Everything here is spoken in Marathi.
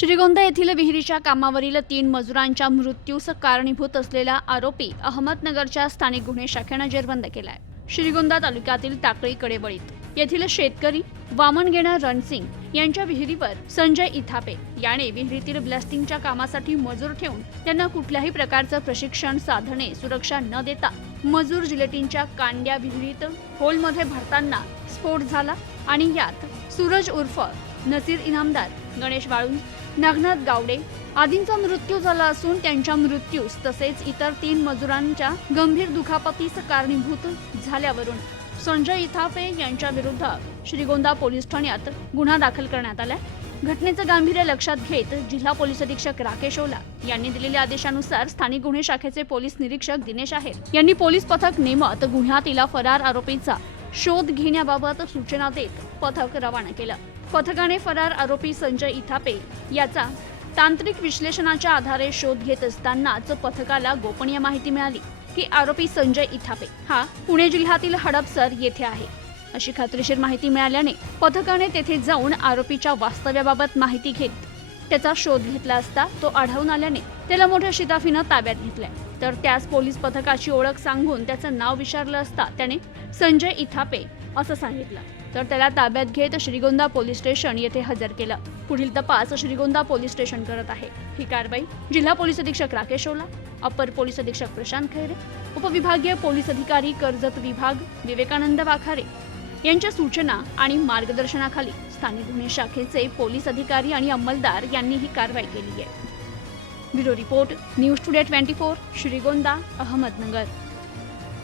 श्रीगोंदा येथील विहिरीच्या कामावरील तीन मजुरांच्या मृत्यूस कारणीभूत असलेला आरोपी अहमदनगरच्या स्थानिक गुन्हे शाखेनं जेरबंद केलाय. श्रीगोंदा तालुक्यातील टाकळी कडेबळीत येथील शेतकरी वामनगेणा रणसिंग यांच्या विहिरीवर संजय इथापे याने विहिरीतील ब्लास्टिंगच्या कामासाठी मजूर ठेवून त्यांना कुठल्याही प्रकारचं प्रशिक्षण साधने सुरक्षा न देता मजूर जिलेटिनच्या कांड्या विहिरीत होलमध्ये भरताना स्फोट झाला आणि यात सूरज उर्फ नसीर इनामदार गणेश वाळून नागनाथ गावडे. आदींचा मृत्यू झाला असून त्यांच्या मृत्यूस तसेच इतर तीन मजुरांच्या गंभीर दुखापतीस कारणीभूत झाल्यावरून संजय इथापे यांच्या विरुद्ध श्रीगोंदा पोलीस ठाण्यात गुन्हा दाखल करण्यात आला घटनेचं गांभीर्य लक्षात घेत जिल्हा पोलीस अधीक्षक राकेश ओला यांनी दिलेल्या आदेशानुसार स्थानिक गुन्हे शाखेचे पोलीस निरीक्षक दिनेश आहेर यांनी पोलीस पथक नेमत गुन्ह्यातील फरार आरोपींचा शोध घेण्याबाबत सूचना देत पथक रवाना केलं. पथकाने फरार आरोपी संजय इथापे याचा तांत्रिक विश्लेषणाच्या आधारे शोध घेत असतानाच पथकाला गोपनीय माहिती मिळाली की आरोपी संजय इथापे हा पुणे जिल्ह्यातील हडपसर येथे आहे. अशी खात्रीशीर माहिती मिळाल्याने पथकाने तेथे जाऊन आरोपीच्या वास्तव्याबाबत माहिती घेत त्याचा शोध घेतला असता तो आढळून आल्याने त्याला मोठ्या शिताफीनं ताब्यात घेतलाय. तर त्यास पोलीस पथकाची ओळख सांगून त्याचं नाव विचारलं असता त्याने संजय इथापे असं सांगितलं. तर त्याला ताब्यात घेत श्रीगोंदा पोलीस स्टेशन येथे हजर केलं. पुढील तपास श्रीगोंदा पोलीस स्टेशन करत आहे. ही कारवाई जिल्हा पोलीस अधीक्षक राकेश ओला अपर पोलीस अधीक्षक प्रशांत खैरे उपविभागीय पोलीस अधिकारी कर्जत विभाग विवेकानंद वाखारे यांच्या सूचना आणि मार्गदर्शनाखाली स्थानिक गुन्हे शाखेचे पोलीस अधिकारी आणि अंमलदार यांनी ही कारवाई केली आहे. Bureau report news today twenty four Shrigonda Ahmednagar.